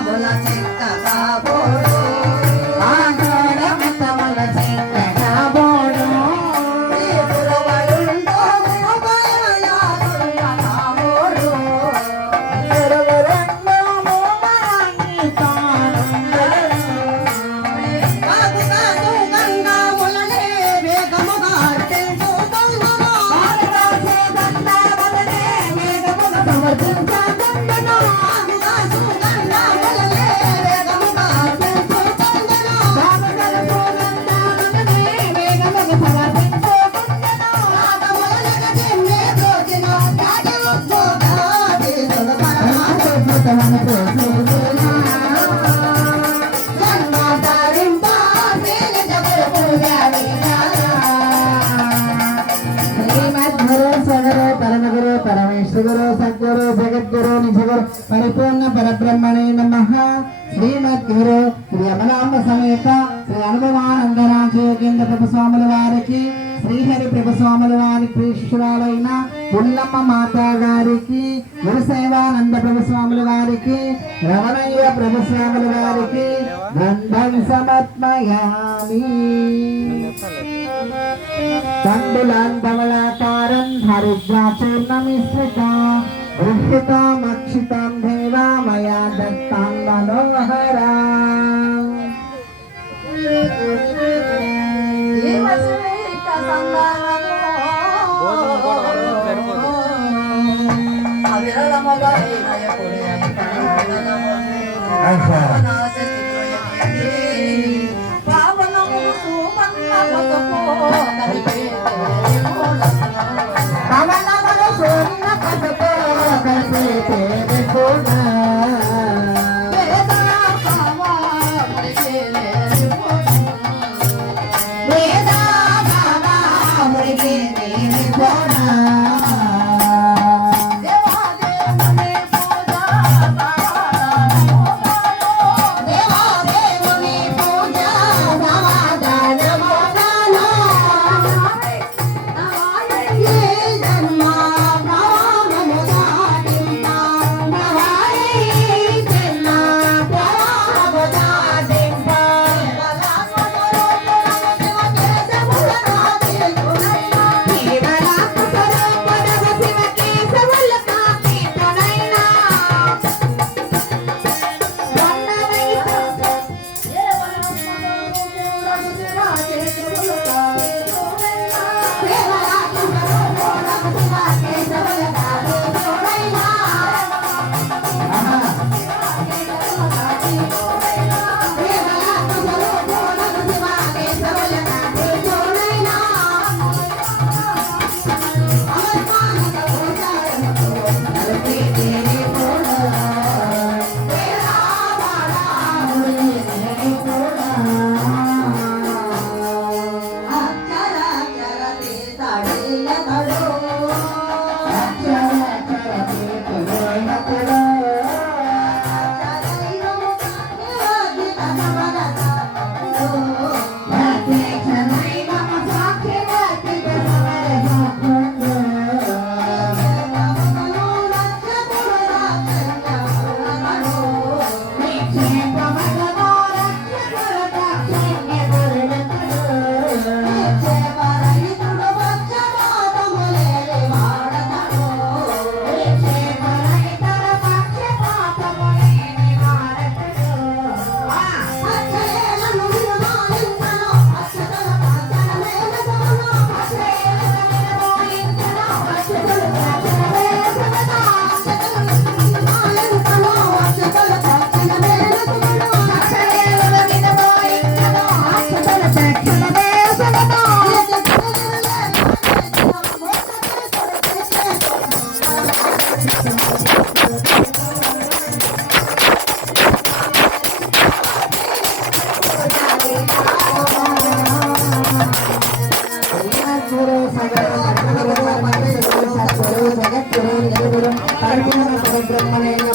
రాముల చిత్త కాబోడు మాధోడ మితముల చిత్త కాబోడు గురువరుండో గురువయాగుండ కాబోడు గురువరుండో మోమాని తానుండ Thank you. గురు సద్గురు జగద్గురు నిజగురు పరిపూర్ణ పరబ్రహ్మణే నమ శ్రీమద్గురు శ్రీ అమలాంబ సమేత శ్రీ అనుభవానందనాథ యోగేంద్ర ప్రభు స్వాముల వారికి శ్రీహరి ప్రభు స్వాముల వారి ప్రేక్షురాలైన పుల్లమ్మ మాతా గారికి గురుసేవానంద ప్రభుస్వాములు వారికి రమణయ్య ప్రభుస్వాములు వారికి దండం సమర్పయామి. తండులాంధవళాకారం హరిద్రాచూర్ణమిశ్రిత గృహ్యతామక్షితాం దేవా మయా దత్తాం మనోహరా. పవనములు సూర్యుల కథతో కలిసి తేలిపోగా. వేదా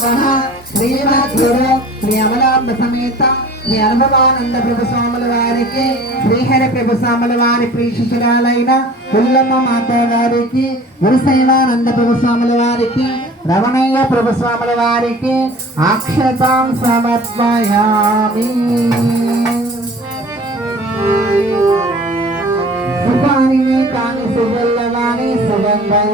నమః శ్రీమద్గురు శ్రీ అమలాంబ సమేత శ్రీ అనుభవానంద ప్రభు స్వాముల వారికి శ్రీహరి ప్రభు స్వాముల వారి ప్రీషితురాలైన పుల్లమ్మ మాత గారికి గురుశైవానంద ప్రభు స్వాముల వారికి రమణయ్య ప్రభు స్వాముల వారికి అక్షతాం సమర్పయామి సుఖాని కాని సుగల్లవాణి సుగంధ